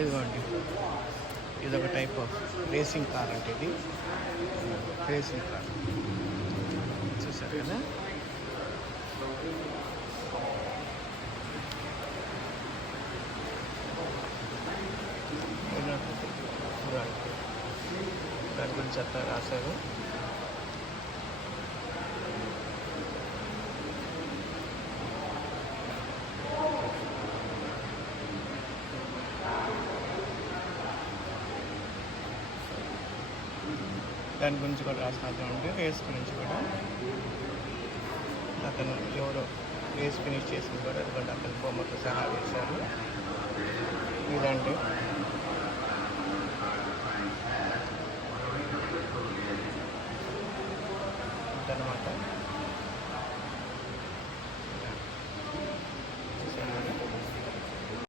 ఇదిగోండి, ఇదొక type of racing car అంటే ఇది రేసింగ్ కార్ చూసారు కదా. దాని గురించి అట్లా రాశారు. దాని గురించి కూడా రాసినట్టు ఉంటే రేస్ గురించి కూడా అతను ఎవరో రేస్ ఫినిష్ చేసింది కూడా అతను బొమ్మతో సహా వేశారు. ఇదంటే